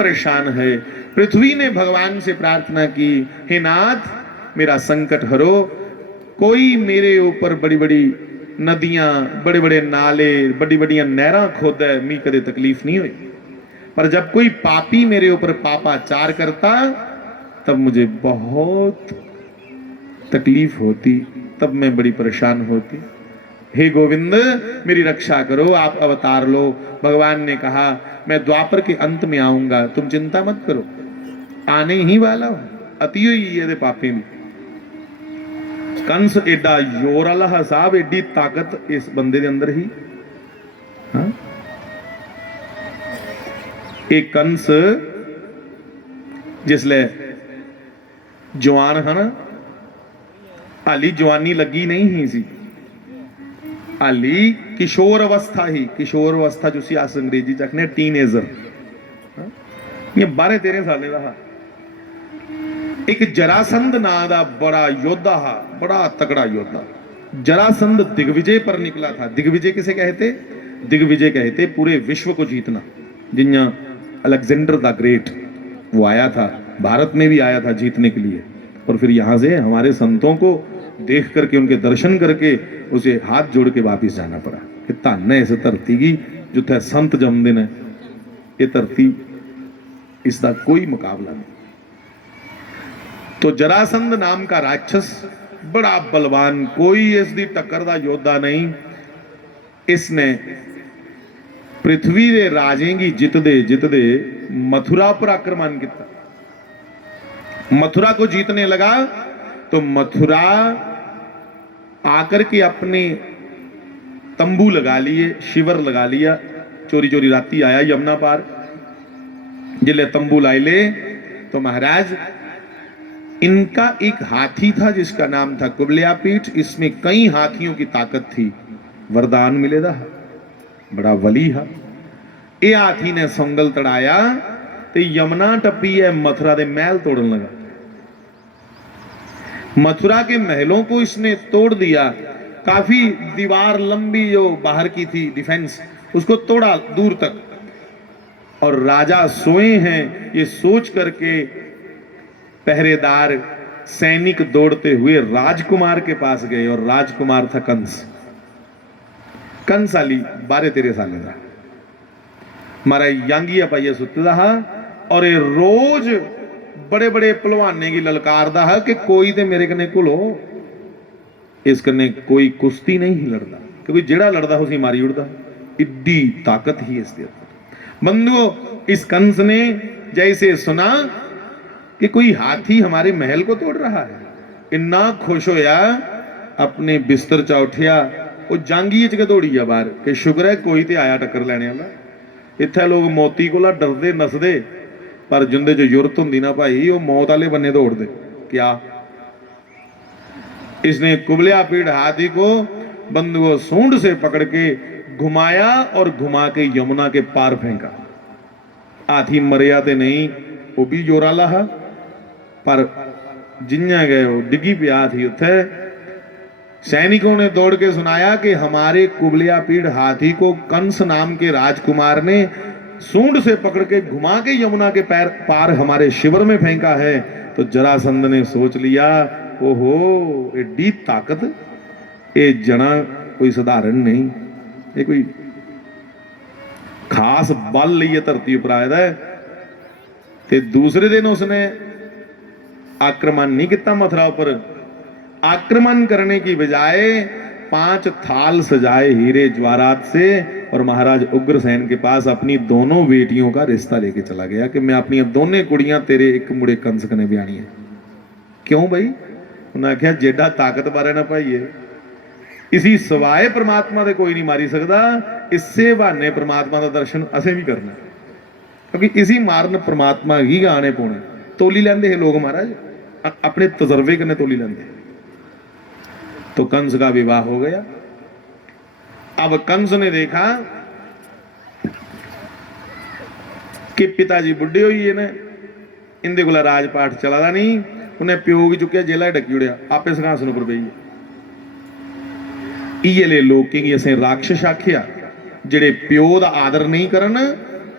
परेशान है। पृथ्वी ने भगवान से प्रार्थना की, हे नाथ मेरा संकट हरो, कोई मेरे ऊपर बड़ी बड़ी नदियां, बड़े बड़े नाले, बड़ी बड़ी नहरा खोद है, मी कदे तकलीफ नहीं हुई। पर जब कोई पापी मेरे ऊपर पापाचार करता तब मुझे बहुत तकलीफ होती, तब मैं बड़ी परेशान होती। हे गोविंद मेरी रक्षा करो, आप अवतार लो। भगवान ने कहा मैं द्वापर के अंत में आऊंगा, तुम चिंता मत करो, आने ही वाला हूं। अति हुई ये पापी भी। कंस एडा जोर वाला साहब, एडी ताकत इस बंदे के अंदर ही। हाँ? एक कंस जिसले जवान है ना, हाली जवानी लगी नहीं ही सी, हाली किशोर अवस्था ही, किशोर अवस्था जो सी अस अंग्रेजी च आखने टीनेजर, ये 12-13 साल का। एक जरासंध ना दा बड़ा योद्धा हा, बड़ा तकड़ा योद्धा। जरासंध दिग्विजय पर निकला था। दिग्विजय किसे कहते? दिग्विजय कहते पूरे विश्व को जीतना। जिन्या अलेक्जेंडर द ग्रेट वो आया था, भारत में भी आया था जीतने के लिए, और फिर यहां से हमारे संतों को देख करके, उनके दर्शन करके उसे हाथ जोड़ के वापिस जाना पड़ा कि धन है इस धरती की जो थे संत जमदे ने, ये धरती इसका कोई मुकाबला नहीं। तो जरासंध नाम का राक्षस बड़ा बलवान, कोई इसकी टक्कर का योद्धा नहीं। इसने पृथ्वी के राजे की जितदे जितदे मथुरा पर आक्रमण किया। मथुरा को जीतने लगा तो मथुरा आकर के अपने तंबू लगा लिए, शिविर लगा लिया, चोरी चोरी राती आया यमुना पार। जिले तंबू लाई ले तो महाराज इनका एक हाथी था जिसका नाम था कुबलियापीठ। इसमें कई हाथियों की ताकत थी, वरदान मिले था, बड़ा वली है। ये हाथी ने संगल तड़ाया तो यमुना टप्पी है, मथुरा के महल तोड़न लगा। मथुरा के महलों को इसने तोड़ दिया। काफी दीवार लंबी जो बाहर की थी डिफेंस, उसको तोड़ा दूर तक। और राजा सोए हैं ये सोच करके पहरेदार सैनिक दौड़ते हुए राजकुमार के पास गए, और राजकुमार था कंस। कंस आली 12-13 साल का मारा यांगिया पाइया सुतदा हा, और ये रोज बड़े बड़े पहलवाने की ललकारदा है कि कोई ते मेरे कने घुलो। इस कने कोई कुश्ती नहीं लड़ता, क्योंकि जेड़ा लड़दा उसी मारी उड़दा। इड्डी ताकत ही इसके अंदर। बंधुओं, इस कंस ने जैसे सुना कि कोई हाथी हमारे महल को तोड़ रहा है, इन्ना खुश होया, अपने बिस्तर चा उठिया, वो जांगी च दौड़ी आ बाहर कि शुक्र है कोई ते आया टक्कर लैने वाला। इत्थे लोग मौती कोला डरदे नसदे, पर जिंदे जो जुरत हुंदी ना भाई, वो मौत वाले बन्ने दौड़दे। क्या इसने कुबलियापीठ हाथी को बंधुओं सूंड से पकड़ के घुमाया और घुमा के यमुना के पार फेंका। हाथी मरिया ते नहीं, वो भी जोराला है, पर जिन्या गए वो डिगी पिया थी उत्थे। सैनिकों ने दौड़ के सुनाया कि हमारे कुबलियापीठ हाथी को कंस नाम के राजकुमार ने सूंड से पकड़ के घुमा के यमुना के पार हमारे शिविर में फेंका है। तो जरासंध ने सोच लिया, ओहो एडी ताकत, ये जना कोई साधारण नहीं, ये कोई खास बल लिए धरती पर आया है। ते दूसरे दिन उसने आक्रमण नहीं किया मथुरा पर। आक्रमण करने की बजाय 5 थाल सजाए हीरे ज्वारात से, और महाराज उग्रसेन के पास अपनी दोनों बेटियों का रिश्ता लेके चला गया कि मैं अपनी दोनों कुड़ियां तेरे एक मुड़े कंस कने ब्याणी है। क्यों भाई? उन्हें आख्या जेडा ताकत बारे ना पाइए, इसी सवाए परमात्मा दे कोई नहीं मारी सकता, इससे बहाने परमात्मा का दर्शन असें भी करना, क्योंकि इसी मारन परमात्मा ही गाने पौने। तोली लेंदे है लोग महाराज, अपने तजर्बे कने तोली लेंदे। तो कंस का विवाह हो गया। अब कंस ने देखा कि पिताजी बुढ़े हुई ने, इंदे कोला राजपाठ चला नहीं, उन्हें प्यो भी चुकिया, जेला डकी उड़िया, आपे सिंहासन पर बही। इये ले लोग कि असें राक्षस आखिया जेड़े प्यो का आदर नहीं करन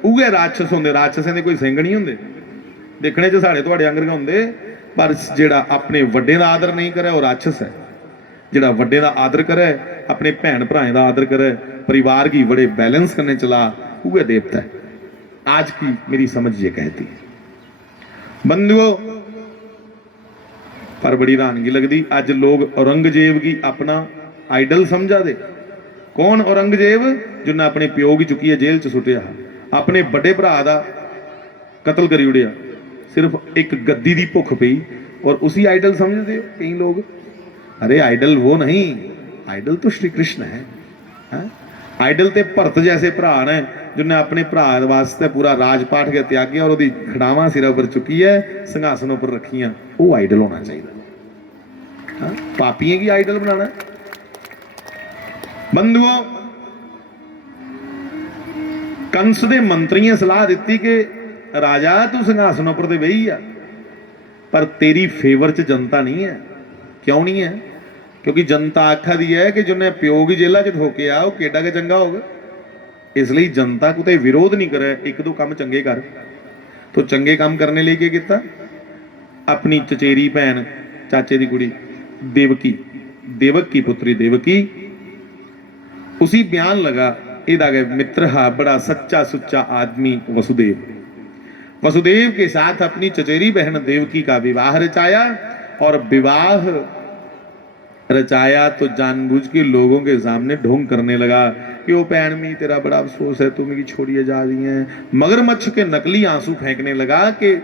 उगे राक्षस होंगे, राक्षसें दे कोई सिंग नहीं होंगे, देखने च साढ़े तुहाडे आंगर होंगे, पर जिहड़ा अपने वड्डे दा आदर नहीं करे वो राक्षस है, जिहड़ा वड्डे दा आदर करे, अपने भैन भराएं दा आदर करे, परिवार की बड़े बैलेंस करने चला, उगे देवता है। आज की मेरी समझ ये कहती है बंधुओं। पर बड़ी हैरानगी लगती, अज लोग औरंगजेब की अपना आइडल समझा दे। कौन औरंगजेब? जिन्हें अपने प्यो की चुकी है जेल च सुटिया, अपने बड़े भरा का कतल करी उड़िया, सिर्फ एक गद्दी की भुख पई, और उसी आइडल समझते हो कई लोग। अरे आइडल वो नहीं, आइडल तो श्री कृष्ण है। आइडल ते भरत जैसे भरा ने, जिन्हें अपने भरा वास्ते पूरा राजपाठ के त्यागिया और खड़ावा सिर पर चुकी है, संघासन पर रखिया, वो आइडल होना चाहिए। पापियों की आइडल बनाना। बंधुओं, कंस दे मंत्रियों सलाह दी कि राजा तू संघासनों पर बही आ, पर तेरी फेवर च जनता नहीं है। क्यों नहीं है? क्योंकि जनता आखा दी है कि जिन्हें प्यो की जेला च ठोके आ, वो केडा के चंगा होगा। इसलिए जनता को विरोध नहीं करे, एक दो काम चंगे कर। तो चंगे काम करने लिए क्या किया? अपनी चचेरी भैन, चाचे की कुड़ी देवकी, देवक की पुत्री देवकी, उसी बयान लगा इदा मित्र हा बड़ा सच्चा सुच्चा आदमी वसुदेव। वसुदेव के साथ अपनी चचेरी बहन देवकी का विवाह रचाया, और विवाह रचाया तो जानबूझ के लोगों के सामने ढोंग करने लगा कि वो पैन में तेरा बड़ा अफसोस है, तुम्हें छोड़िए जा रही हैं। मगरमच्छ के नकली आंसू फेंकने लगा कि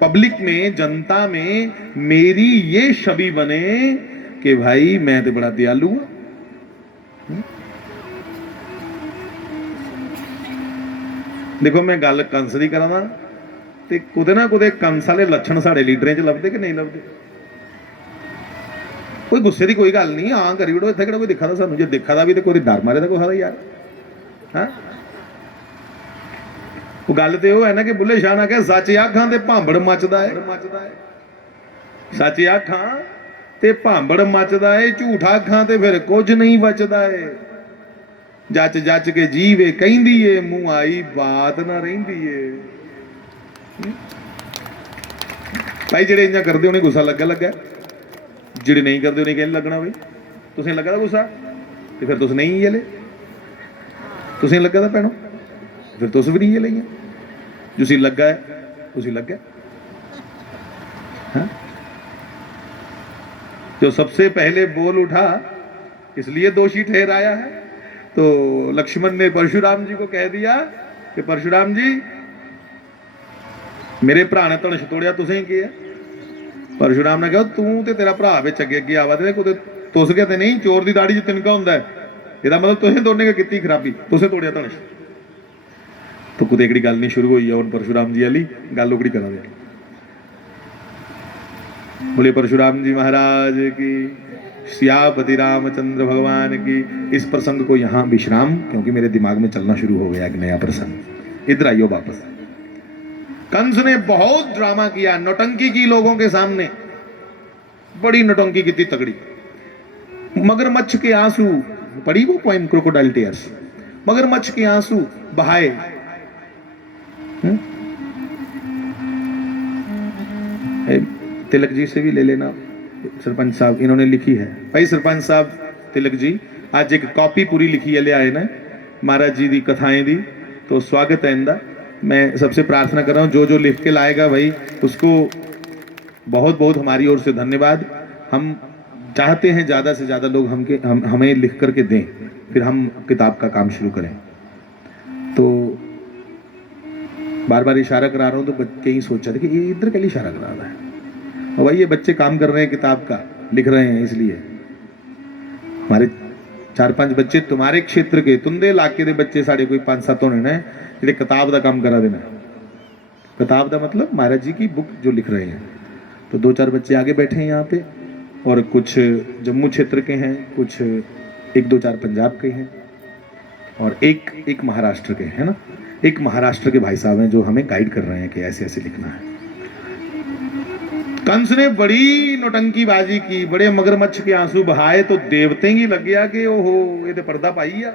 पब्लिक में, जनता में मेरी ये छवि बने कि भाई मैं तो बड़ा दयालु हूं। देखो मैं गल कंस की करा ते कुदे ना कुदे कंस वाले लक्षण साडे लीडरें च लभदे कि नहीं लभदे? कोई गुस्से की कोई गल नहीं, हाँ करी उड़ो, इत्थे किहड़ा कोई दिखा सानू, जे दिखा भी तो कोई डर मारे तो कोई यार। हाँ वो गल तो है ना कि बुले शाह ना कह सच आखां ते भांबड़ मचदा है, सच आखां ते भांबड़ मचदा है, झूठ आखां ते फिर कुछ नहीं बचदा है। जच जच के जीवे कहिंदी है, मुंह आई बात ना रहिंदी है। भाई जेडे इन्ना करदे उन्हें गुस्सा लगा, जेडे नहीं करते उन्हें कहने लगना भाई तुसें लगा गुस्सा, तो फिर तुस नहीं ये ले, तुसें लगा था भैनों, फिर तुस भी नहीं ये लेइए, जुसी लगा है उसी लगा। हाँ? जो सबसे पहले बोल उठा इसलिए दोषी ठहराया है। तो लक्ष्मण ने परशुराम जी को कह दिया कि परशुराम जी मेरे भरा ने धनुष तोड़िया, तुसें ही किया। परशुराम ने कहा तू तो तेरा भरा विच अगे अगे आवा दे, कुछ तुस गया तो नहीं, चोर की दाड़ी च तिनका होंदा है, ਇਹਦਾ मतलब तुसें दोनों की की खराबी, तुसें तोड़िया धनुष। तो कुछ एकड़ी गल नहीं शुरू हुई है और परशुराम जी वाली गल उकड़ी करा दे। बोले परशुराम जी महाराज की, सियापति रामचंद्र भगवान की। इस प्रसंग को यहाँ विश्राम, क्योंकि मेरे दिमाग में चलना शुरू हो गया एक नया प्रसंग। इधर आइयो वापस। कंस ने बहुत ड्रामा किया, नौटंकी की लोगों के सामने, बड़ी नौटंकी की थी तगड़ी। मगरमच्छ के आंसू, पढ़ी वो पोएम क्रोकोडाइल टीयर्स, मगरमच्छ के आंसू बहाए। तिलक जी से भी ले लेना, सरपंच साहब इन्होंने लिखी है। भाई सरपंच साहब तिलक जी आज एक कॉपी पूरी लिखी है, ले आए ना महाराज जी दी कथाएं दी, तो स्वागत है इनका। मैं सबसे प्रार्थना कर रहा हूँ जो जो लिख के लाएगा भाई उसको बहुत बहुत हमारी ओर से धन्यवाद। हम चाहते हैं ज़्यादा से ज़्यादा लोग हमें लिख करके दें, फिर हम किताब का काम शुरू करें। तो बार बार इशारा करा रहा हूँ तो बच्चे ही सोच रहे थे कि ये इधर के लिए इशारा करा रहा है, और भाई ये बच्चे काम कर रहे हैं, किताब का लिख रहे हैं, इसलिए हमारे 4-5 बच्चे तुम्हारे क्षेत्र के तुंदे इलाके के बच्चे साढ़े कोई 5-7 होने ने जो किताब का काम करा देना। किताब का मतलब महाराज जी की बुक जो लिख रहे हैं। तो 2-4 बच्चे आगे बैठे हैं यहाँ पे, और कुछ जम्मू क्षेत्र के हैं, कुछ 1-2-4 पंजाब के हैं, और एक महाराष्ट्र के है ना, एक महाराष्ट्र के भाई साहब हैं जो हमें गाइड कर रहे हैं कि ऐसे ऐसे लिखना है। कंस ने बड़ी नौटंकीबाजी की, बड़े मगरमच्छ के आंसू बहाए, तो देवते ही लग गया कि ओहो ये तो पर्दा पाई आ।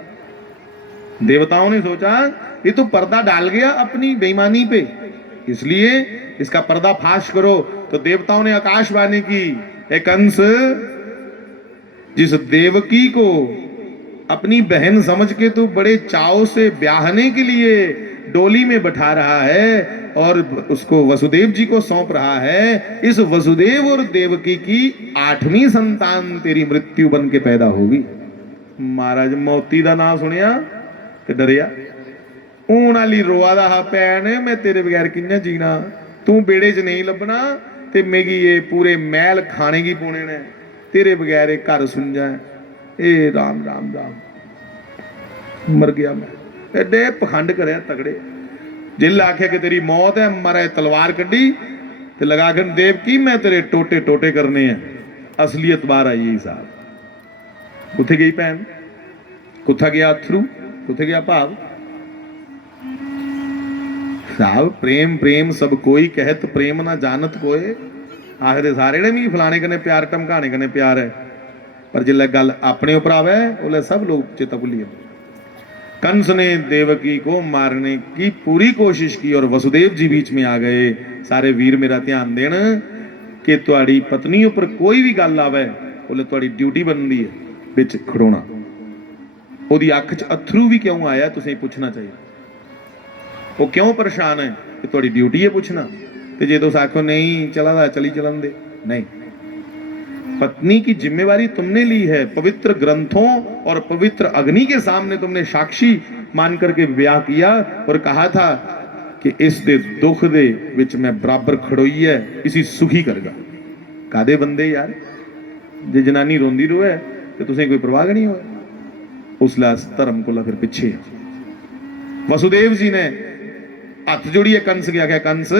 देवताओं ने सोचा ये तो पर्दा डाल गया अपनी बेईमानी पे, इसलिए इसका पर्दा फाश करो। तो देवताओं ने आकाशवाणी की, ए कंस, जिस देवकी को अपनी बहन समझ के तू बड़े चाव से ब्याहने के लिए डोली में बैठा रहा है और उसको वसुदेव जी को सौंप रहा है, इस वसुदेव और देवकी की 8वीं संतान तेरी मृत्यु बन के पैदा होगी। महाराज मौती का नाम सुनिया ते डरिया। ऊन वाली रोआ दा हा, भैन मैं तेरे बगैर कियां जीना, तू बेड़े च नहीं लभना ते मेगी ये पूरे महल खाने की पौने ने, तेरे बगैर एक घर सुंजा है। ए राम राम राम, मर गया मैं। एडे पखंड करे तगड़े। जिल आखे कि तेरी मौत है, मारे तलवार कड्डी ते लगा कर देवकी मैं तेरे टोटे टोटे करने हैं। असलियत बाहर आई है साहब। कुत्थे गई भैन, कुत्था गया अथरू, कुत्थे गया भाव साहब। प्रेम प्रेम सब कोई कहत, प्रेम ना जानत कोई। आखिर सारे ने भी फलाने कने प्यार, टमकाने कने प्यार है, पर जिल्ले गल अपने ऊपर आवे उल्ले सब लोग चेता भुलिए। कंस ने देवकी को मारने की पूरी कोशिश की और वसुदेव जी बीच में आ गए। सारे वीर मेरा ध्यान देन कि तुहाड़ी पत्नी ऊपर कोई भी गल आवे उल्ले तुहाड़ी ड्यूटी बनती है बिच खड़ोना। ओदी अख च अथरू भी क्यों आया तुसें पुछना चाहिए, वो क्यों परेशान है, कि तुहाड़ी ड्यूटी है पुछना। तो जे तुस आखो नहीं चला दा चली चलन दे, नहीं, पत्नी की जिम्मेवारी तुमने ली है। पवित्र ग्रंथों और पवित्र अग्नि के सामने तुमने साक्षी मान करके ब्याह किया और कहा था कि इस दे दुख दे विच मैं बराबर खड़ोई है, इसी सुखी करगा। कादे बंदे यार, जे जनानी रोंदी रोए तो तुसें कोई परवाह नहीं हो, उसला धर्म को फिर पिछे। वसुदेव जी ने हथ जोड़िए कंस के आख्या, कंस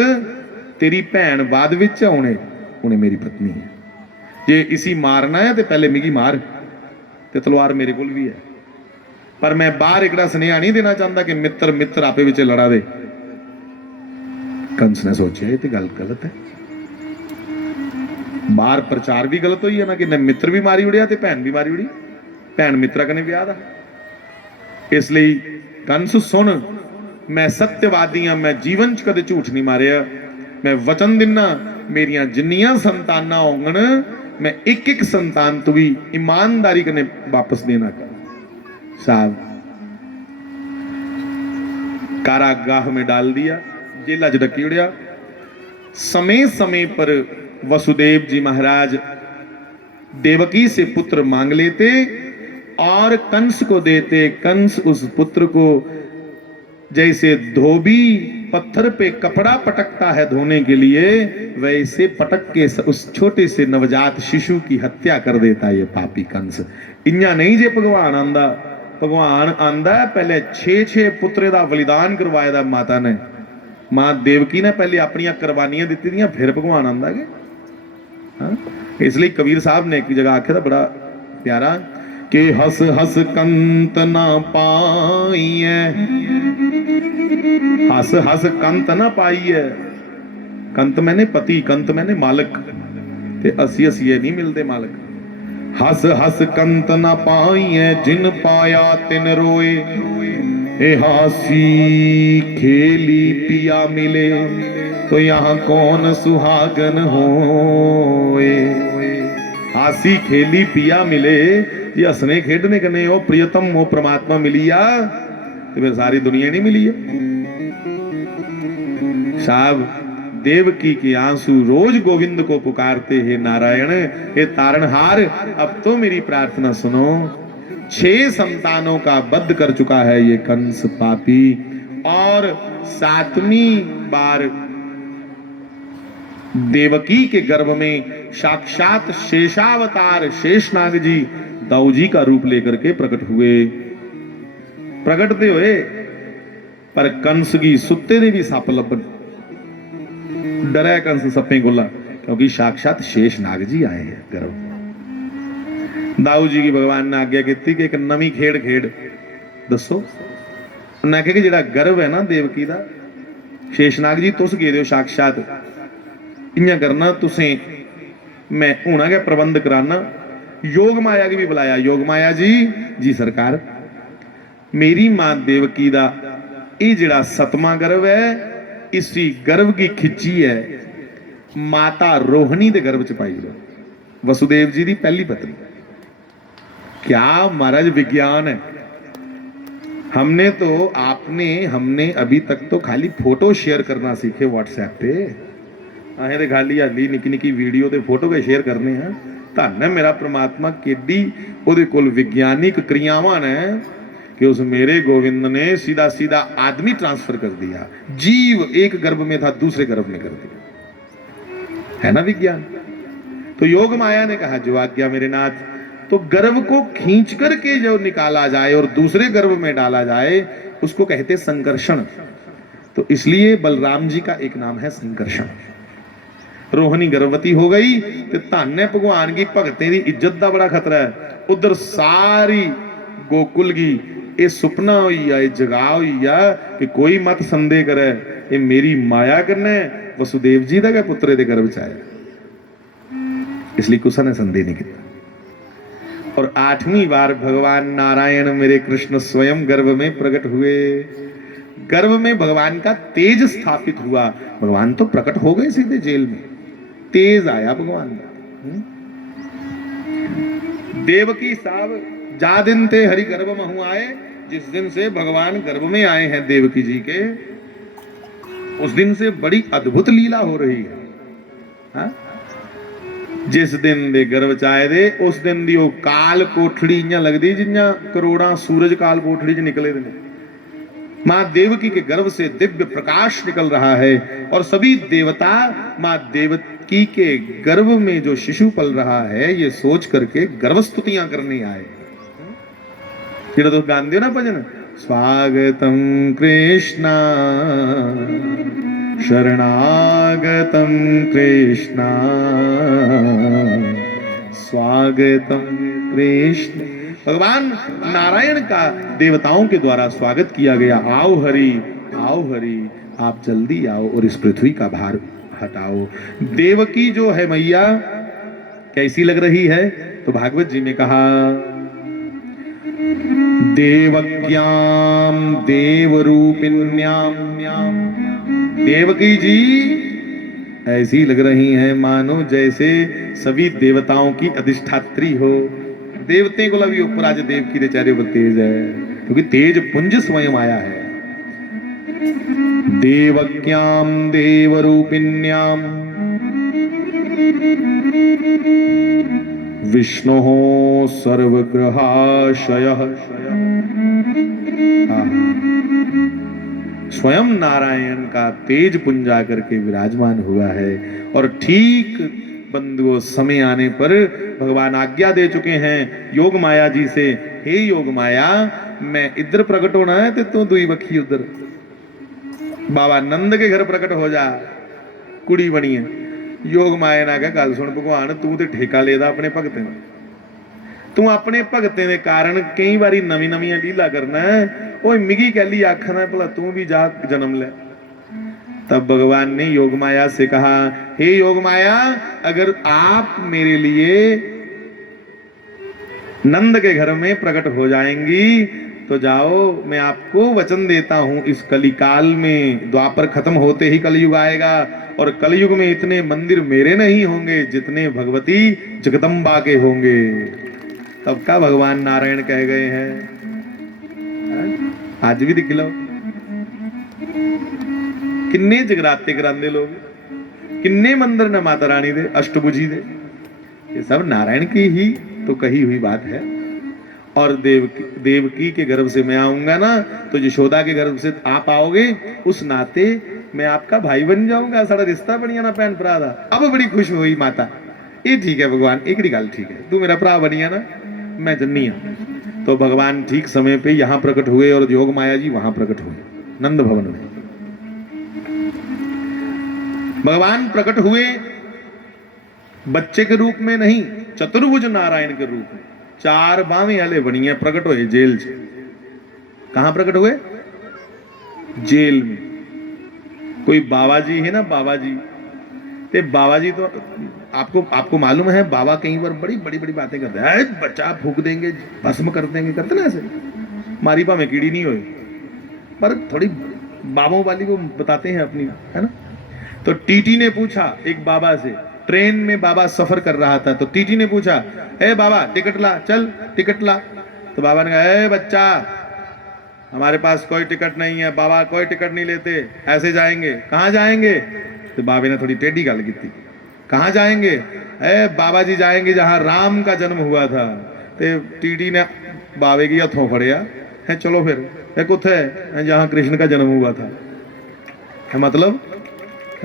तेरी भैन बाद विच आने, उन्हें मेरी पत्नी है, जे इसी मारना है तो पहले मिगी मार, ते तलवार मेरे को भी है, पर मैं बाहर एकड़ा स्नेहा नहीं देना चाहता कि मित्र मित्र आपे विच लड़ा दे। कंस ने सोचा ये तो गल गलत है, बाहर प्रचार भी गलत हुई है ना, कि मित्र भी मारी उड़िया ते भैन भी मारी उड़ी, भैन मित्रा कने ब्याह दा। इसलिए कंस सुन, मैं सत्यवादी हाँ, मैं जीवन च कदे झूठ नहीं मारिया, मैं वचन दिना मेरिया जिन्नियां संताना होंगन मैं एक एक संतान तो भी ईमानदारी कने वापस देना कर। साहब कारागाह में डाल दिया, जेला च डकी उड़िया। समय समय पर वसुदेव जी महाराज देवकी से पुत्र मांग लेते और कंस को देते। कंस उस पुत्र को जैसे धोबी पत्थर पे कपड़ा पटकता है धोने के लिए, वैसे पटक के उस छोटे से नवजात शिशु की हत्या कर देता है ये पापी कंस। इन्या नहीं जे भगवान आंदा, भगवान आंदा पहले 6 पुत्रे दा बलिदान करवाया दा माता ने, मां देवकी ने पहले अपनी कुर्बानियां दी दियां, फिर भगवान आंदा के। हाँ? इसलिए कबीर साहब ने एक जगह आख्या था बड़ा प्यारा कि हस हस कंत ना पाइए, हस हस कंत ना पाइए। कंत मैंने पति, कंत मैंने मालक, ते असी असी नहीं मिलते मालक। हस हस कंत ना पाइए, जिन पाया तिन रोए, ए हासी खेली पिया मिले, तो यहाँ कौन सुहागन होए। हासी खेली पिया मिले, ये हसने खेडने कने वो प्रियतम वो परमात्मा मिली आ, तो फिर सारी दुनिया नहीं मिली है। साहब देवकी के आंसू रोज गोविंद को पुकारते हैं, नारायण हे तारणहार अब तो मेरी प्रार्थना सुनो। 6 संतानों का वध कर चुका है ये कंस पापी, और 7वीं बार देवकी के गर्भ में साक्षात शेषावतार शेषनाग जी दाऊ जी का रूप लेकर के प्रकट हुए। प्रकटते हुए पर कंस की सुत्ते दे भी सप लभन, डरा कंस सप्पे कोला, क्योंकि साक्षात शेषनाग जी आए हैं गर्भ। दाऊ जी की भगवान ने आज्ञा की कि एक नवी खेड खेड दसो। उन्हें आख्या कि जिहड़ा गर्भ है ना देवकी का, शेषनाग जी तुस गए हो साक्षात, इं करना तुसें, मैं होना गया प्रबंध कराना। योग माया की भी बुलाया, योग माया जी जी सरकार, मेरी मां देवकी का ये जिहड़ा सतवां गर्भ है, इसी गर्भ की खिच्ची है माता रोहिणी के गर्भ च पाई लो, वसुदेव जी की पहली पत्नी। क्या महाराज विज्ञान है। हमने अभी तक तो खाली फोटो शेयर करना सीखे व्हाट्सएप पे। अहें तो खाली हाली निकी निकी वीडियो ते फोटो के शेयर करने हैं। धन है मेरा परमात्मा, केडी ओदे कोल विज्ञानिक क्रियावां ने कि उस मेरे गोविंद ने सीधा सीधा आदमी ट्रांसफर कर दिया। जीव एक गर्भ में था, दूसरे गर्भ में कर दिया। है ना विज्ञान। तो योग माया ने कहा जो आज्ञा मेरे नाथ। तो गर्भ को खींच करके जो निकाला जाए और दूसरे गर्भ में डाला जाए उसको कहते संकर्षण। तो इसलिए बलराम जी का एक नाम है संकर्षण। रोहिणी गर्भवती हो गई तो धन है भगवान की भगतें की इज्जत का बड़ा खतरा है। उधर सारी गोकुल की ये सुपना हुई है, जगा हुई है कि कोई मत संदेह करे, ये मेरी माया करने वसुदेव जी का पुत्र के गर्भ च आया, इसलिए कुछ ने संदेह नहीं किया। और 8वीं बार भगवान नारायण मेरे कृष्ण स्वयं गर्भ में प्रकट हुए। गर्भ में भगवान का तेज स्थापित हुआ। भगवान तो प्रकट हो गए सीधे जेल में, तेज आया भगवान का। देवकी साहब जा दिन थे हरि गर्भ महु आए, जिस दिन से भगवान गर्भ में आए हैं देवकी जी के, उस दिन से बड़ी अद्भुत लीला हो रही है। हा? जिस दिन दे गर्भ चाहे दे उस दिन दी काल कोठड़ी इं लगती जिं करोड़ा सूरज काल कोठड़ी च निकले थे। मां देवकी के गर्भ से दिव्य प्रकाश निकल रहा है और सभी देवता मां देवकी के गर्भ में जो शिशु पल रहा है ये सोच करके गर्भ स्तुतियां करने आए। जेड़ा तो गाते हो ना भजन, स्वागतम कृष्णा शरणागतम कृष्णा स्वागतम कृष्ण। भगवान नारायण का देवताओं के द्वारा स्वागत किया गया। आओ हरि, आप जल्दी आओ और इस पृथ्वी का भार हटाओ। देवकी जो है मैया कैसी लग रही है, तो भागवत जी में कहा देवक्याम देवरूपिण्याम, देवकी जी ऐसी लग रही हैं मानो जैसे सभी देवताओं की अधिष्ठात्री हो। देवते को भी ऊपर आज देवकी के चेहरे पर तेज है, क्योंकि तेज पुंज स्वयं आया है। देवक्याम देवरूपिण्याम विष्णु सर्वग्रहाशयः, स्वयं नारायण का तेज पुंजा करके विराजमान हुआ है। और ठीक बंधुओं समय आने पर भगवान आज्ञा दे चुके हैं योग माया जी से, हे योग माया मैं इधर प्रकट होना है तो तू दुई बखी उधर बाबा नंद के घर प्रकट हो जा, कुड़ी बनी है। योग माया ना कह गल सुन भगवान तू तो ठेका लेदा अपने भगतें, तू अपने भगतें के कारण कई बारी नवी नवी लीला करना है। ओ मिगी कहली आखना भला तू भी जा जन्म ले। तब भगवान ने योग माया से कहा, हे योग माया अगर आप मेरे लिए नंद के घर में प्रकट हो जाएंगी तो जाओ, मैं आपको वचन देता हूं इस कलिकाल में द्वापर खत्म होते ही कलयुग आएगा और कलयुग में इतने मंदिर मेरे नहीं होंगे जितने भगवती जगदम्बा के होंगे। तब का भगवान नारायण कह गए हैं, आज भी दिख लो किन्ने जगराते करांदे लोग, किन्ने मंदिर न माता रानी दे अष्टभुजी दे, ये सब नारायण की ही तो कही हुई बात है। और देवकी के गर्भ से मैं आऊंगा ना तो यशोदा के गर्भ से आप आओगे, उस नाते मैं आपका भाई बन जाऊंगा, सारा रिश्ता बन जाना भैन भरा दा। अब बड़ी खुश हुई माता, ये ठीक है भगवान एक गल ठीक है, तू मेरा भरा बनिया ना मैं जन्नी हाँ। तो भगवान ठीक समय पे यहाँ प्रकट हुए और योग माया जी वहां प्रकट हुए नंद भवन में। भगवान प्रकट हुए बच्चे के रूप में नहीं, चतुर्भुज नारायण के रूप में, 4 बावें वाले बनिए प्रकट हुए जेल से। कहां प्रकट हुए? जेल में। कोई बाबा जी है ना, बाबा जी, ते बाबा जी तो आपको मालूम है बाबा कई बार बड़ी बड़ी बड़ी बातें करते हैं, बच्चा फूक देंगे भस्म कर देंगे, करते ना ऐसे, मारी भावें कीड़ी नहीं हुई पर थोड़ी बाबों वाली वो बताते हैं अपनी, है ना। तो टीटी ने पूछा एक बाबा से, ट्रेन में बाबा सफर कर रहा था, तो टीटी ने पूछा, ए बाबा टिकट ला, चल टिकट ला। तो बाबा ने कहा, ए बच्चा हमारे पास कोई टिकट नहीं है, बाबा कोई टिकट नहीं लेते, ऐसे जाएंगे। कहाँ जाएंगे? तो बाबे ने थोड़ी टेढ़ी गल की थी, कहाँ जाएंगे? ए बाबा जी जाएंगे जहां राम का जन्म हुआ था। ते टीटी ने बाबे की हथों फड़िया, है चलो फिर कुत्थे है जहां कृष्ण का जन्म हुआ था। है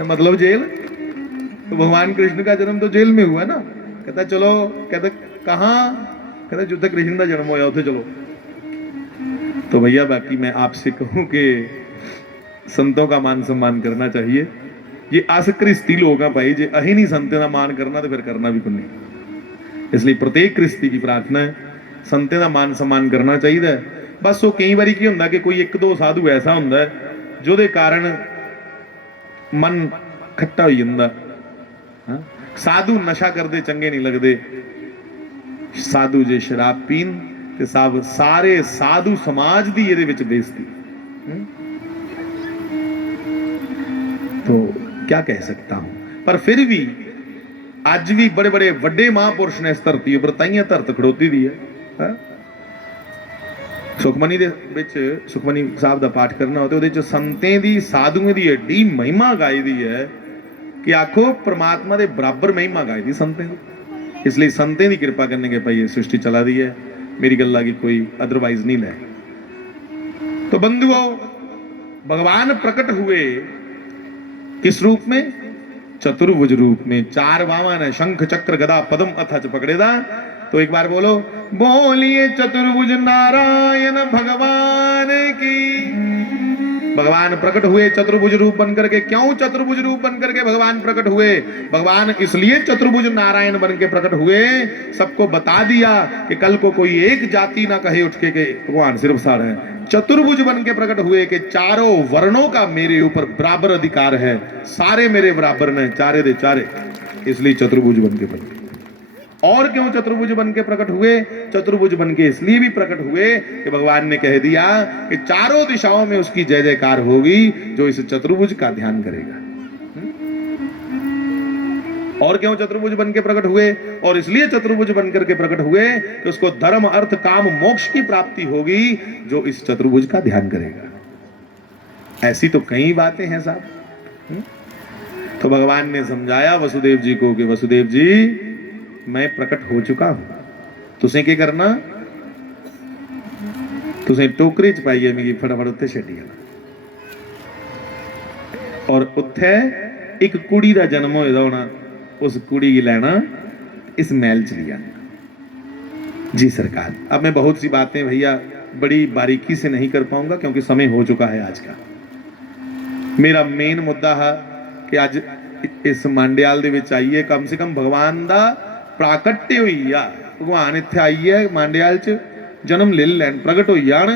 मतलब जेल। तो भगवान कृष्ण का जन्म तो जेल में हुआ ना। कहता चलो, कहते कहाँ? कहता जिथे कृष्ण का जन्म होया उथे चलो। तो भैया बाकी मैं आपसे कहूं कि संतों का मान सम्मान करना चाहिए। ये अस क्रिस्ती लोग हैं भाई, जे अही नहीं संतें का मान करना तो फिर करना भी कुछ नहीं। इसलिए प्रत्येक क्रिस्ती की प्रार्थना है संतें का मान सम्मान करना चाहिए। बस वो कई बारी की हुंदा कि कोई एक दो साधु ऐसा हुंदा है जोदे कारण मन खट्टा हो जांदा। हाँ? साधु नशा करते चंगे नहीं लगते, साधु जे शराब पीन ते सब सारे साधु समाज दी ਇਹਦੇ ਵਿੱਚ बेइज्जती। तो क्या कह सकता हूं, पर फिर भी ਅੱਜ भी बड़े बड़े ਵੱਡੇ महापुरुष ने इस धरती ਉੱਪਰ ਤਾਈਆਂ ਧਰਤ ਖੜੋਤੀ ਦੀ ਹੈ। ਸੁਖਮਨੀ ਦੇ ਵਿੱਚ ਸੁਖਮਨੀ ਸਾਹਿਬ ਦਾ ਪਾਠ ਕਰਨਾ ਹੋ ਤੇ ਉਹਦੇ ਚ ਸੰਤਾਂ ਦੀ ਸਾਧੂਆਂ ਦੀ ਏਡੀ ਮਹਿਮਾ ਗਾਈ ਦੀ ਹੈ कि आखो परमात्मा के बराबर महिमा गाई दी संतें की। इसलिए संतें की कृपा करने के भाई ये सृष्टि चला दी है, मेरी गल्ला की कोई अदरवाइज नहीं ले। तो बंधुओं भगवान प्रकट हुए किस रूप में? चतुर्भुज रूप में। चार बावन है, शंख चक्र गदा पद्म अथच पकड़ेदा। तो एक बार बोलो, बोलिए चतुर्भुज नारायण भगवान की। भगवान प्रकट हुए चतुर्भुज रूप बनकर के। क्यों चतुर्भुज रूप बनकर के भगवान प्रकट हुए? भगवान इसलिए चतुर्भुज नारायण बन के प्रकट हुए, सबको बता दिया कि कल को कोई एक जाति ना कहे उठ के भगवान सिर्फ सार है। चतुर्भुज बन के प्रकट हुए कि चारों वर्णों का मेरे ऊपर बराबर अधिकार है, सारे मेरे बराबर ने, चारे दे चारे। इसलिए चतुर्भुज बन के प्रकट। और क्यों चतुर्भुज बन के प्रकट हुए? चतुर्भुज बन के इसलिए भी प्रकट हुए कि भगवान ने कह दिया कि चारों दिशाओं में उसकी जय जयकार होगी जो इस चतुर्भुज का ध्यान करेगा। और क्यों चतुर्भुज बन के प्रकट हुए? और इसलिए चतुर्भुज बन करके प्रकट हुए कि उसको धर्म अर्थ काम मोक्ष की प्राप्ति होगी जो इस चतुर्भुज का ध्यान करेगा। ऐसी तो कई बातें हैं साहब। तो भगवान ने समझाया वसुदेव जी को कि वसुदेव जी मैं प्रकट हो चुका हूं, तुसें क्या करना? तुसें टोकरी च पाइए मिगी फटाफट उत्ते छड्डी आना। और उत्थे एक कुड़ी दा जन्म होएदा होना, उस कुड़ी की लेना इस महल च लिया। जी सरकार। अब मैं बहुत सी बातें भैया बड़ी बारीकी से नहीं कर पाऊंगा क्योंकि समय हो चुका है आज का। मेरा मेन मुद्दा है कि आज इस मांडियाल दे विच आइए, कम से कम भगवान दा प्राकट्य हुई आ। भगवान इत्थे आई है मांडियाल च, जन्म ले लैन, प्रगट हो जान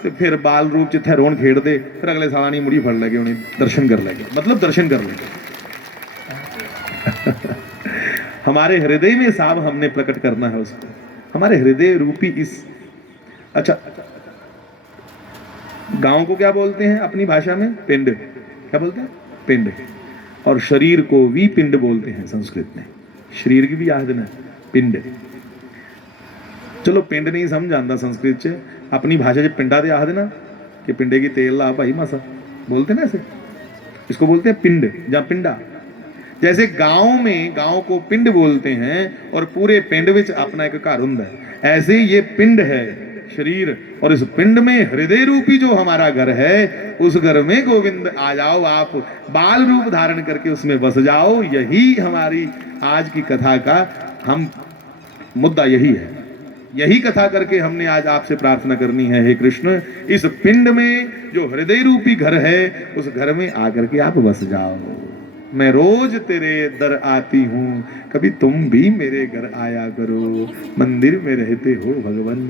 ते फिर बाल रूप च इत्थे रोण खेडदे, फिर अगले साल नहीं मुड़ी फड़ लगे, उन्हें दर्शन कर लगे, मतलब दर्शन कर लगे। हमारे हृदय में साहब हमने प्रकट करना है उसको, हमारे हृदय रूपी इस। अच्छा, गांव को क्या बोलते हैं अपनी भाषा में? पिंड। क्या बोलते हैं? पिंड। और शरीर को भी पिंड बोलते हैं संस्कृत में। शरीर की भी आखदे ना पिंड। चलो पिंड नहीं समझ आता संस्कृत च, अपनी भाषा च पिंडा दे आखदे ना कि पिंडे की तेल ला भाई मासा, बोलते ना ऐसे। इसको बोलते हैं पिंड या पिंडा। जैसे गांव में गांव को पिंड बोलते हैं और पूरे पिंड विच अपना एक घर हुंदा है, ऐसे ये पिंड है शरीर। और इस पिंड में हृदय रूपी जो हमारा घर है, उस घर में गोविंद आ जाओ, आप बाल रूप धारण करके उसमें बस जाओ। यही हमारी आज की कथा का हम मुद्दा यही है। यही कथा करके हमने आज आपसे प्रार्थना करनी है, हे कृष्ण इस पिंड में जो हृदय रूपी घर है उस घर में आकर के आप बस जाओ। मैं रोज तेरे दर आती हूँ, कभी तुम भी मेरे घर आया करो। मंदिर में रहते हो भगवान,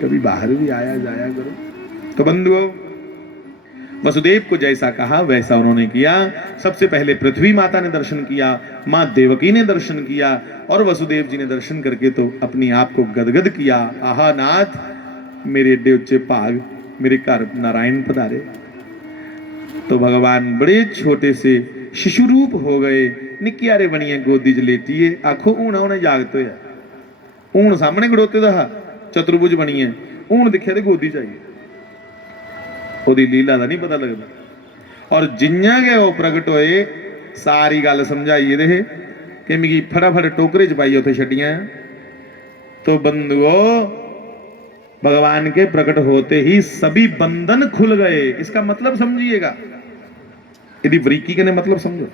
कभी बाहर भी आया जाया करो। तो बंधुओं वसुदेव को जैसा कहा वैसा उन्होंने किया। सबसे पहले पृथ्वी माता ने दर्शन किया, माँ देवकी ने दर्शन किया और वसुदेव जी ने दर्शन करके तो अपने आप को गदगद किया। आहा नाथ, मेरे एडे उच्चे भाग, मेरे घर नारायण पधारे। तो भगवान बड़े छोटे से शिशु रूप हो गए, निक्यारे बनिए गोदी च लेटिए। आखो हूं उन्हें जागत होया, हूं सामने खड़ोते दा चतुर्भुज बनिए, हूं दिखे तो गोदी चाहिए। ओदी लीला का नहीं पता लगता। और जिन्ना के वो प्रगट होए सारी गल समझाइए दे कि मिगी फटाफट टोकरे च पाई उथे छड्डियां। तो बंधुओं, भगवान के प्रकट होते ही सभी बंधन खुल गए। इसका मतलब समझिएगा, यदि बरीकी के ने मतलब समझो।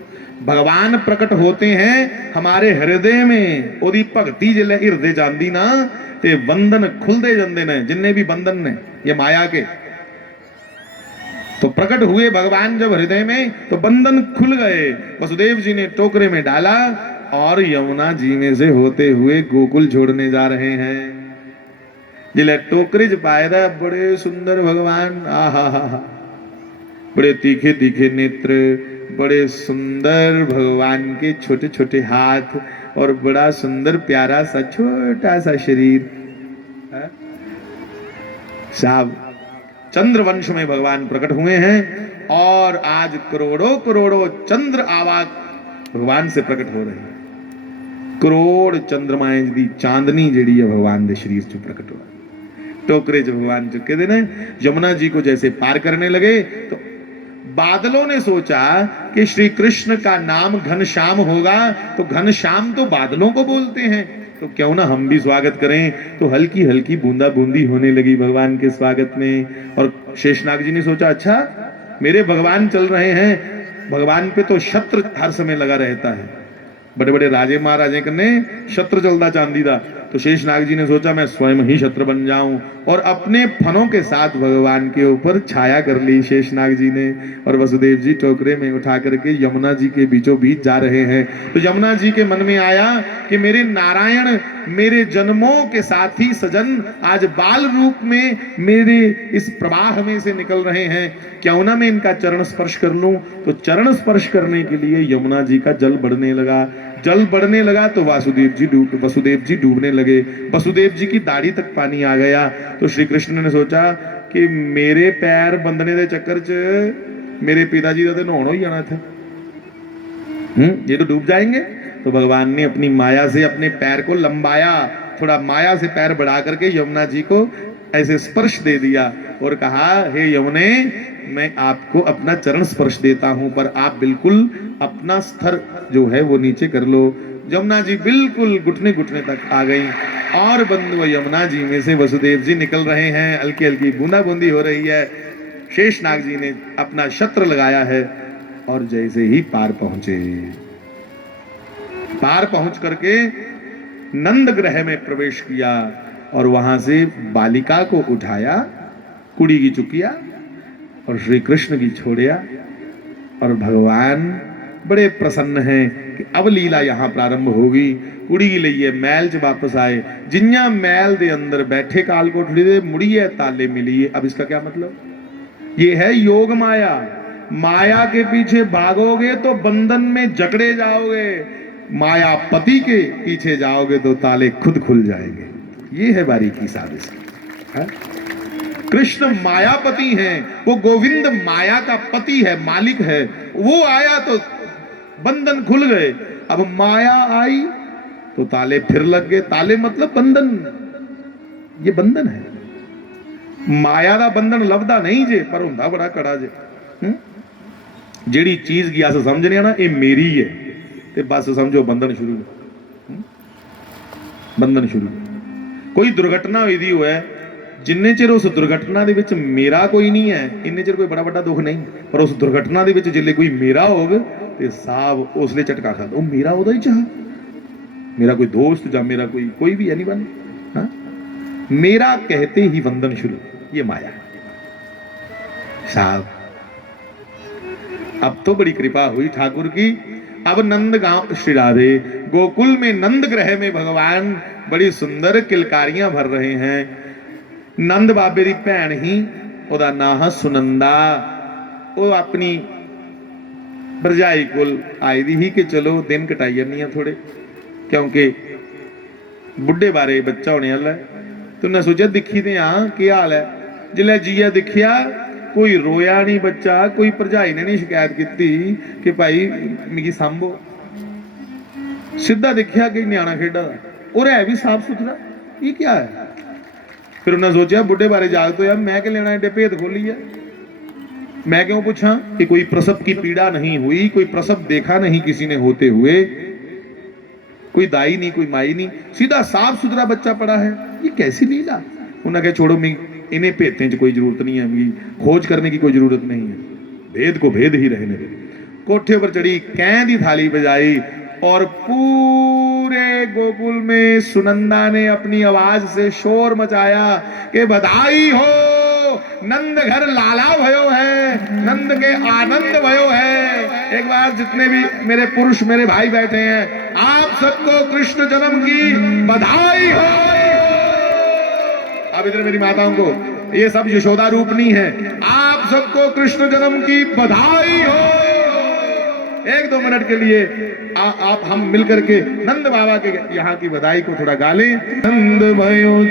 भगवान प्रकट होते हैं हमारे हृदय में, ओदी भगती जिले हृदय जाती ना ते बंधन खुलते जाते ने, जिन्ने भी बंधन ने ये माया के। तो प्रकट हुए भगवान जब हृदय में तो बंधन खुल गए। वसुदेव जी ने टोकरे में डाला और यमुना जी में से होते हुए गोकुल छोड़ने जा रहे हैं। जिले टोकरे च पायदा बड़े सुंदर भगवान, आहा हा हा, बड़े तीखे तीखे नेत्र, बड़े सुंदर भगवान के छोटे छोटे हाथ और बड़ा सुंदर प्यारा सा छोटा सा शरीर। साहब, चंद्रवंश में भगवान प्रकट हुए हैं और आज करोड़ों करोड़ों चंद्र आवाज भगवान से प्रकट हो रहे हैं। करोड़ चंद्रमाएं दी चांदनी जेड़ी है भगवान के शरीर च प्रकट हो रही। टोकरे च भगवान चुके देने। यमुना जी को जैसे पार करने लगे तो बादलों ने सोचा कि श्री कृष्ण का नाम घनश्याम होगा, तो घनश्याम तो बादलों को बोलते हैं, तो क्यों ना हम भी स्वागत करें। तो हल्की हल्की बूंदा बूंदी होने लगी भगवान के स्वागत में। और शेषनाग जी ने सोचा, अच्छा मेरे भगवान चल रहे हैं, भगवान पे तो शस्त्र हर समय लगा रहता है, बड़े बड़े राजे महाराजे कने शस्त्र चलता चांदी दा। तो शेषनाग जी ने सोचा मैं स्वयं ही शस्त्र बन जाऊं, और अपने फनों के साथ भगवान के ऊपर छाया कर ली शेषनाग जी ने। और वसुदेव जी टोकरे में उठा करके यमुना जी के बीचों बीच जा रहे हैं। तो यमुना जी के मन में आया कि मेरे नारायण मेरे जन्मों के साथी सजन आज बाल रूप में मेरे इस प्रवाह में से निकल रहे हैं, क्यों ना मैं इनका चरण स्पर्श कर लूं। तो चरण स्पर्श करने के लिए यमुना जी का जल बढ़ने लगा। जल बढ़ने लगा तो वसुदेव जी डूबने लगे। वसुदेव जी की दाढ़ी तक पानी आ गया। तो श्री कृष्ण ने सोचा कि मेरे पैर बंधने के चक्कर च मेरे पिताजी का तो नहाना ही जाना था, ये तो डूब जाएंगे। तो भगवान ने अपनी माया से अपने पैर को लंबाया, थोड़ा माया से पैर बढ़ा करके यमुना जी को ऐसे स्पर्श दे दिया और कहा, हे यमुने मैं आपको अपना चरण स्पर्श देता हूं, पर आप बिल्कुल अपना स्तर जो है वो नीचे कर लो। यमुना जी बिल्कुल घुटने घुटने तक आ गई और बंधु यमुना जी में से वसुदेव जी निकल रहे हैं। हल्की हल्की बूंदा बूंदी हो रही है। शेषनाग जी ने अपना शस्त्र लगाया है और जैसे ही पार पहुंचे, पार पहुंच करके नंद ग्रह में प्रवेश किया और वहां से बालिका को उठाया, कुड़ी की चुकिया और श्री कृष्ण की छोड़िया। और भगवान बड़े प्रसन्न हैं कि अब लीला यहां प्रारंभ होगी। कुड़ी की लईए महल च वापस आए। जिन्या महल दे अंदर बैठे काल कोठड़ी दे मुड़िए ताले मिलिए। अब इसका क्या मतलब? ये है योग माया। माया के पीछे भागोगे तो बंधन में जकड़े जाओगे, माया पति के पीछे जाओगे तो ताले खुद खुल जाएंगे। ये है बारीकी साहब इसकी। कृष्ण मायापति हैं, वो गोविंद माया का पति है, मालिक है। वो आया तो बंधन खुल गए, अब माया आई तो ताले फिर लग गए। ताले मतलब बंधन, ये बंधन है। माया का बंधन लभदा नहीं जे, पर हुंदा बड़ा कड़ा जे। जेड़ी चीज की अस समझने ना ये मेरी है, ते बस समझो बंधन शुरू, बंधन शुरू। कोई दुर्घटना हुई दी है, जिन्ने चिर उस दुर्घटना दे विच मेरा कोई नहीं है, इन्ने चिर कोई बड़ा बड़ा दुख नहीं। पर उस दुर्घटना दे विच जिले कोई मेरा होग ते साहब उसले झटका खाता, मेरा उदा ही चाह, मेरा कोई दोस्त या मेरा कोई भी है नहीं बन, हाँ? मेरा कहते ही बंधन शुरू। ये माया साहब। अब तो बड़ी कृपा हुई ठाकुर की। अब नंद गांव श्री राधे गोकुल में नंद ग्रह में भगवान बड़ी सुंदर किलकारियां भर रहे हैं। नंद बाबे की भैन ही, ओदा नाम है सुनंदा, वो अपनी भरजाई कोल आई दी ही कि चलो दिन कटाई जानी है थोड़े, क्योंकि बुढ़े बारे बच्चा होने वाला है। तो उन्हें सोचा दिखी ते हाँ की हाल है। जिले जीया दिखिया कोई रोया नहीं बच्चा, कोई भरजाई ने नहीं शिकायत की कि भाई मिगी सांभो। सीधा देखिया कि न्याणा खेडा और है भी साफ सुथरा, ये क्या है। फिर उन्हें सोचा बुढ़े बारे जाग तो यार मैं क्या लेना एडे भेद खोली है, मैं क्यों पूछा कि कोई प्रसव की पीड़ा नहीं हुई, कोई प्रसव देखा नहीं किसी ने होते हुए, कोई दाई नहीं कोई माई नहीं, सीधा साफ सुथरा बच्चा पड़ा है, ये कैसी लीला। उन्हें कहा छोड़ो मी इन्हें भेदने की कोई जरूरत नहीं है, खोज करने की कोई जरूरत नहीं है, भेद को भेद ही रहने दो। कोठे पर चढ़ी, कैं दी थाली बजाई और पूरे गोकुल में सुनंदा ने अपनी आवाज से शोर मचाया कि बधाई हो, नंद घर लाला भयो है, नंद के आनंद भयो है। एक बार जितने भी मेरे पुरुष मेरे भाई बैठे हैं, आप सबको कृष्ण जन्म की बधाई हो। अब इधर मेरी माताओं को, ये सब यशोदा रूप नहीं है, आप सबको कृष्ण जन्म की बधाई हो। 1-2 मिनट के लिए आप हम मिलकर के नंद बाबा के यहाँ की बधाई को थोड़ा गा लें। नंद भयो